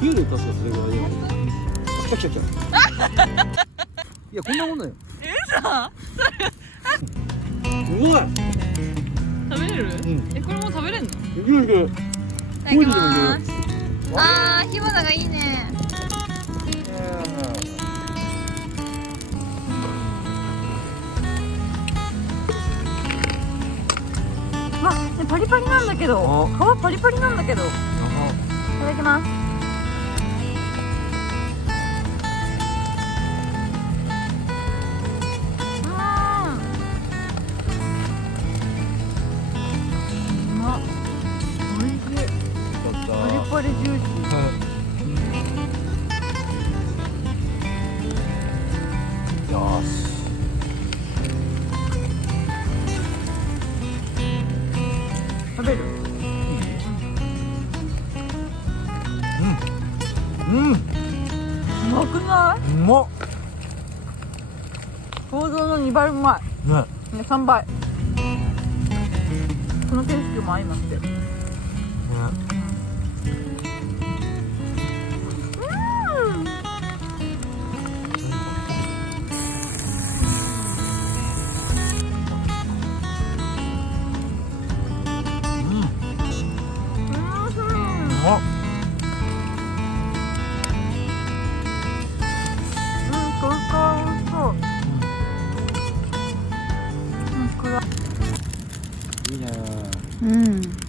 冬で確かそれぐらいよ。来た来た来た。いやこんなもんだよ。うまい。食べれる？うん。これもう食べれんの？いけるいける。いただきます。あー、火花がいいね。わ、パリパリなんだけど、皮パリパリなんだけど。いただきます。うまっ。おいしい。パリパリジューシー。よし。食べる？うん。うまくない？うまっ。想像の2倍うまい。ね。3倍。この景色も相まって。いいね。うん。